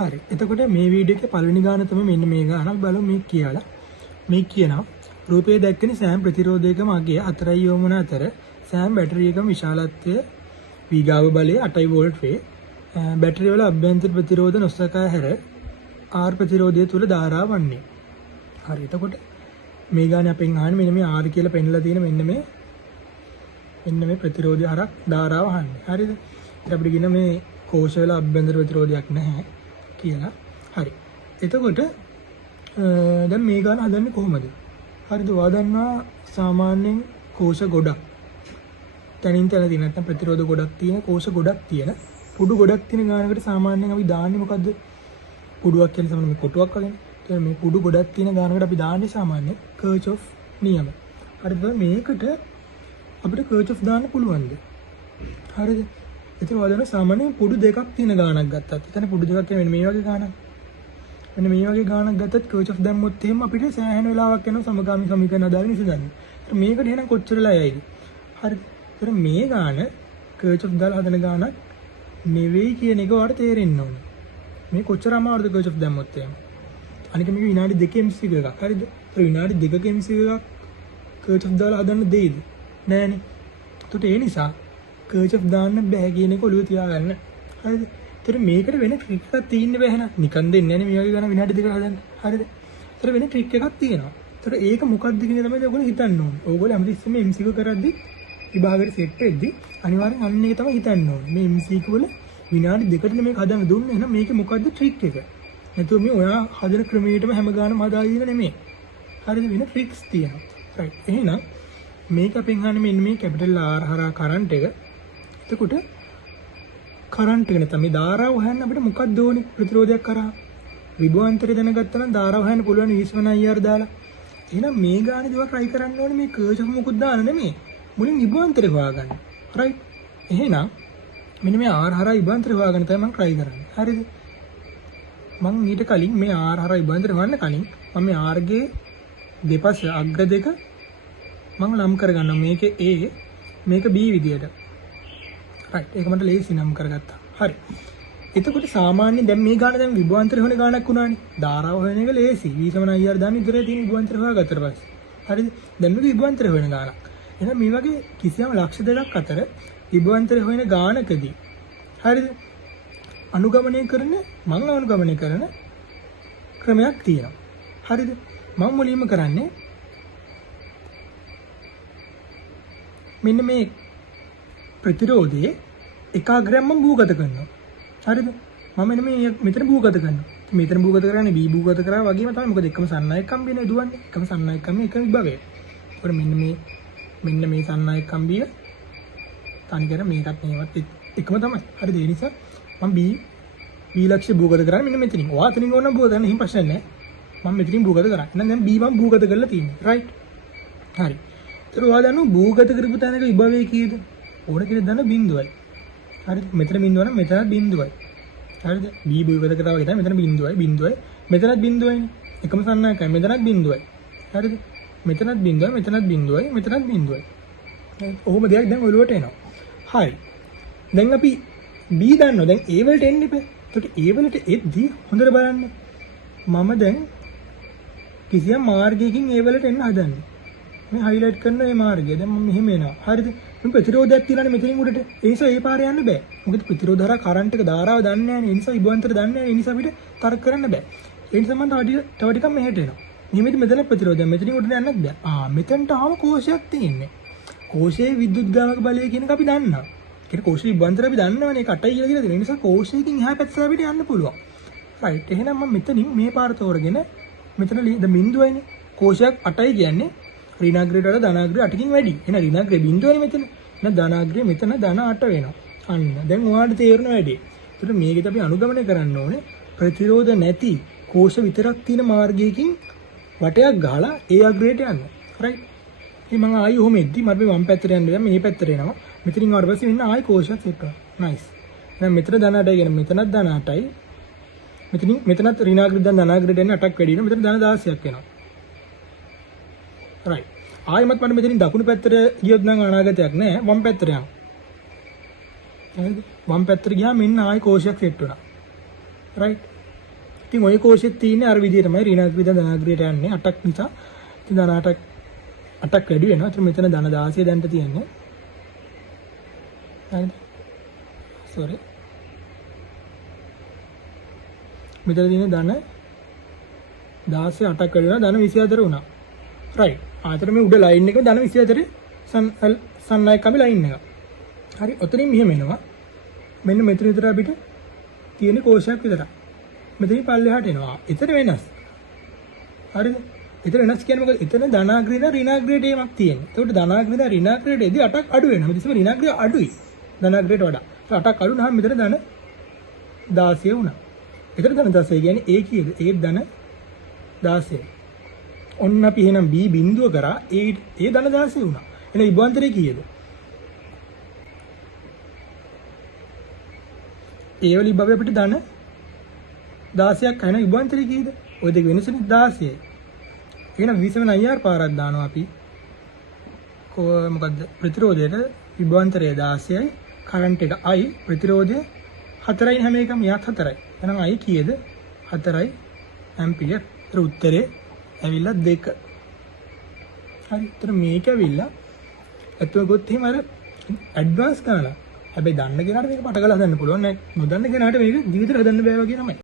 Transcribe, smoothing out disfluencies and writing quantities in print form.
හරි. එතකොට මේ වීඩියෝ එකේ පළවෙනි ගාන තමයි මෙන්න මේ ගාන. අපි බලමු මේ කියලා. මේ කියනවා රූපයේ දැක්කෙන සෑම ප්‍රතිරෝධයකම අගය 4යි යොමුන අතර සෑම බැටරි එකම විශාලත්වය වීගාව බලය 8 වෝල්ට් වේ. බැටරි වල අභ්‍යන්තර ප්‍රතිරෝධ නොසකා හැර R ප්‍රතිරෝධය තුල ධාරාව වන්නේ. හරි. එතකොට මේ ගානේ අපෙන් අහන්නේ මෙන්න මේ R කියලා පෙන්නලා තියෙන මෙන්න මේ ප්‍රතිරෝධය හරක් ධාරාව අහන්නේ. හරිද? ඊට අපිට කියන මේ කෝෂ වල අභ්‍යන්තර ප්‍රතිරෝධයක් නැහැ කියලා. හරි. එතකොට දැන් මේ ගාන හදන්නේ කොහොමද? හරිද? ඔයා දන්නවා සාමාන්‍යයෙන් කෝෂ ගොඩක් තනින් තන තියෙන නැත්නම් ප්‍රතිරෝධ ගොඩක් තියෙන කෝෂ ගොඩක් තියෙන පුඩු ගොඩක් තියෙන ගානකට සාමාන්‍යයෙන් අපි දාන්නේ මොකද්ද? පුඩුවක් කියලා සමහර මේ කොටුවක් වගේනේ. ඒ මේ පුඩු ගොඩක් තියෙන ගානකට අපි දාන්නේ සාමාන්‍යයෙන් කර්චොෆ් නියම. හරිද? මේකට අපිට කර්චොෆ් දාන්න පුළුවන්ද? හරිද? ඒතර වදන සාමාන්‍යයෙන් පුඩු දෙකක් තියෙන ගානක් ගත්තත් එතන පුඩු දෙකක් කියන්නේ මේ වගේ ගානක්. මෙන්න මේ වගේ ගානක් ගත්තත් කර්චොෆ් දැම්මොත් එහෙම අපිට සෑහෙන වෙලාවක් යනවා සමගාමී සමීකරණ හදාගෙන විසඳන්න. මේකට එහෙනම් කොච්චරලා යයිද? හරිද? ඒතර මේ ගාන කර්චොෆ් දාලා හදන ගානක් නෙවෙයි කියන එක ඔයාලට තේරෙන්න ඕනේ. මේ කොච්චර අමාරුද කර්චොෆ් දැම්මොත් එහෙම. අනික මේක විනාඩි 2 MCQ එකක්. හරිද? ඒතර විනාඩි 2 MCQ එකක් කර්චොෆ් දාලා හදන්න දෙයිද? නෑනේ. ඒකට ඒ නිසා කර්චොෆ් දාන්න බෑ කියන එක ඔළුවේ තියාගන්න. හරිද? ඒතර මේකට වෙන ට්‍රික් එකක් තියෙන්න බෑ නේද? නිකන් දෙන්නේ නෑනේ මේ වගේ ගාන විනාඩි 2ක හදන්න. හරිද? ඒතර වෙන ට්‍රික් එකක් තියෙනවා. ඒතර ඒක මොකක්ද කියන තමයි ඔයගොල්ලෝ හිතන්න ඕනේ. ඔයගොල්ලෝ හැමතිස්සෙම MCQ කරද්දි විභාගයට සෙට් වෙද්දි අනිවාර්යෙන් අන්න එක තමයි හිතන්න ඕනේ. මේ MCQ වල විනාඩි 2කට මේක හදන්න දුන්නේ එහෙනම් මේකේ මොකද්ද ට්‍රික් එක? නැතුව මේ ඔයා හදන ක්‍රමයටම හැම ගානම හදාගෙන නෙමෙයි. හරිද? වෙන ට්‍රික්ස් තියෙනවා. රයිට්. එහෙනම් මේක අපෙන් අහන්නේ මෙන්න මේ කැපිටල් R හරහා කරන්ට් එක. එතකොට කරන්ට් එක නැත්නම් මේ ධාරාව හොයන්න අපිට මොකක්ද ඕනේ ප්‍රතිරෝධයක් කරා? විභවාන්තරය දැනගත්තා නම් ධාරාව හොයන්න පුළුවන් V1IR දාලා. එහෙනම් මේ ගානේදී ඔයා try කරන්න ඕනේ මේ කර්චොෆ් මොකුත් දාන්න නෙමෙයි. මුලින් විභවාන්තරය හොයාගන්න. රයිට්. එහෙනම් මෙන්න මේ R හරහා විභවාන්තරය හොයාගන්න තමයි මම try කරන්නේ. හරිද? මම ඊට කලින් මේ R හරහා විභවාන්තරය හොයන්න කලින් මම මේ R ගේ දෙපස අග්‍ර දෙක මම නම් කරගන්නවා. මේකේ A මේක B විදියට. රයිට්. ඒක මට ලේසි නම් කරගත්තා. හරි. එතකොට සාමාන්‍යයෙන් දැන් මේ ගාන දැන් විභවාන්තරය හොයන ගානක් වුණානේ. ධාරාව හොයන එක ලේසි. V1IR දාන්න ඉතරේ තියෙන විභවාන්තරය හොයාගත්තට පස්සේ. හරිද? දැන් මේක විභවාන්තරය හොයන ගානක්. එහෙනම් මේ වගේ කිසියම් ලක්ෂ දෙකක් අතර විභවාන්තරය හොයන ගානකදී හරිද? අනුගමනය කරන ක්‍රමයක් තියෙනවා. හරිද? මම මුලින්ම කරන්නේ මෙන්න මේ ප්‍රතිරෝධයේ එකාග්‍රයක් මම භූගත කරනවා. හරිද? මම මෙන්න මේ මෙතන භූගත කරනවා. මෙතන භූගත කරන්නේ B භූගත කරා වගේම තමයි. මොකද එකම සන්නායක කම්බියනේ දුවන්නේ. එකම සන්නායක කම්බිය එක විභවය. ඒකට මෙන්න මේ සන්නායක කම්බිය තනිකර මේකත් මේවත් එකම තමයි. හරිද? ඒ නිසා මම B ලක්ෂ්‍ය භූගත කරන්නේ මෙන්න මෙතනින්. ඔයා අතනින් ඕන භූගත කරන්න හිම ප්‍රශ්න නැහැ. මම මෙතනින් භූගත කරා. එහෙනම් දැන් B මම භූගත කරලා තියෙනවා. රයිට්? හරි. ඒතර ඔයා දන්නවා භූගත කරපු තැනක විභවය කීයද? ඕන කෙනෙක් දන්න බිඳුවයි. හරිද? මෙතන බිඳුව නම් මෙතනත් බිඳුවයි. හරිද? B භූගත කරා වගේ තමයි මෙතන බිඳුවයි. මෙතනත් බිඳුවයිනේ. එකම සන්නායකයි. මෙතනත් බිඳුවයි. හරිද? මෙතනත් බිඳුවයි. ඔහොම දෙයක් දැන් ඔළුවට එනවා. හරි. දැන් අපි B දන්නවා. දැන් A වලට එන්න ඉපේ. ඒකට A වලට එද්දි හොඳට බලන්න. මම දැන් කිසියම් මාර්ගයකින් A වලට එන්න හදන්නේ. මේ highlight කරන මේ මාර්ගය. දැන් මම මෙහෙම එනවා. හරිද? මේ ප්‍රතිරෝධයක් තියෙනවානේ මෙතනින් උඩට. ඒ නිසා ඒ පාරේ යන්න බෑ. මොකද ප්‍රතිරෝධ හරහා කරන්ට් එක ධාරාව දන්නේ නැහැ නේ. ඒ නිසා විභවාන්තර දන්නේ නැහැ. ඒ නිසා අපිට තර්ක කරන්න බෑ. ඒ නිසා මම තව ටිකක් මෙහෙට එනවා. මෙහෙමද මෙතන ප්‍රතිරෝධය. මෙතනින් උඩට යන්නත් බෑ. මෙතනට ආවම කෝෂයක් තියෙන්නේ. කෝෂයේ විද්‍යුත්ගාමක බලය කියන එක අපි දන්නවා. ඒක කෝෂයේ විභවාන්තර අපි දන්නවනේ. ඒක 8යි කියලා තියෙන නිසා කෝෂයකින් එහා පැත්තට අපිට යන්න පුළුවන්. රයිට්. එහෙනම් මම මෙතනින් මේ පාර තෝරගෙන මෙතන බිඳුවයිනේ. කෝෂයක් 8යි කියන්නේ ඍණාග්‍රයට වඩා ධනාග්‍රය 8කින් වැඩි. එහෙනම් ඍණාග්‍රය බිඳුවනේ මෙතන. එහෙනම් ධනාග්‍රය මෙතන ධන 8 වෙනවා. අන්න. දැන් ඔයාලට තේරෙන වැඩි. ඒකට මේකෙත් අපි අනුගමනය කරන්න ඕනේ ප්‍රතිරෝධ නැති කෝෂ විතරක් තියෙන මාර්ගයකින් වටයක් ගහලා ඒ අග්‍රයට යන්න. රයිට්. ඉතින් මම ආයි ඔහොම එද්දි මම වම් පැත්තට යන්න බෑ මේ පැත්තට එනවා. මෙතනින් ආවට පස්සේ මෙන්න ආයි කෝෂයක් සෙට් කරනවා. නයිස්. දැන් මෙතන ධන 8යි කියන මෙතනත් ධන 8යි. මෙතනත් ඍණාග්‍රය දැන් ධනාග්‍රයට එන්නේ 8ක් වැඩි වෙනවා. මෙතන ධන 16ක් වෙනවා. රයිට්. ආයෙමත් මට මෙතනින් දකුණු පැත්තට ගියොත් නම් අනාගතයක් නෑ. වම් පැත්තට යනවා. හරිද? වම් පැත්තට ගියාම මෙන්න ආයෙ කෝෂයක් සෙට් වුණා. රයිට්. ඉතින් ওই කෝෂෙත් තියෙන්නේ අර විදිහටමයි ඍණාග්‍රය ධනාග්‍රයට යන්නේ 8ක් නිසා. ඉතින් ධන 8ක් වැඩි වෙනවා. ඒත් මෙතන ධන 16 දැන්ට තියෙන්නේ. හරිද? sorry. මෙතන තියෙන ධන 16 8ක් වැඩි වෙනවා. ධන 24 වුණා. right. ආතර මේ උඩ ලයින් එක ධන 24 සන්නායක කමි ලයින් එක. හරි. ඔතනින් මෙහෙම එනවා. මෙන්න මෙතන විතර අපිට තියෙන කෝෂයක් විතරයි. මෙතනින් පල්ලෙහාට එනවා. එතන වෙනස්. හරිද? එතන වෙනස් කියන්නේ මොකද? එතන ධනාග්‍රේද ඍණාග්‍රේට එමක් තියෙනවා. ඒකට ධනාග්‍රේද ඍණාග්‍රේට එදී 8ක් අඩු වෙනවා. මේ ඉතින් ඍණාග්‍රේ අඩුයි. ධනාග්‍රේට වඩා. 8ක් අඩු වුණාම මෙතන ධන 16 වුණා. එතන ධන 16 කියන්නේ A කීයද? A ධන 16. ඔන්න අපි එහෙනම් B බිඳුව කරා A ධන 16 වුණා. එහෙනම් විභවාන්තරය කීයද? A වල විභවය අපිට ධන 16ක් හයන විභවාන්තරය කීයද? ওই දෙක වෙනසනේ 16යි. එහෙනම් V7 IR පාරක් දානවා අපි. මොකද්ද? ප්‍රතිරෝධයට විභවාන්තරය 16යි, කරන්ට් එක I, ප්‍රතිරෝධය 4යි හැම එකම යාත් 4යි. එහෙනම් I කීයද? 4යි ඇම්පියර්. ඒතර උත්තරේ ඇවිල්ලා 2. හරි. ඒතර මේක ඇවිල්ලා අතවගොත් එහෙම අර ඇඩ්වාන්ස් කරලා. හැබැයි දන්න කෙනාට මේක පට කරලා හදන්න පුළුවන්. නෑ නොදන්න කෙනාට මේක ජීවිතේට හදන්න බෑ වගේ තමයි.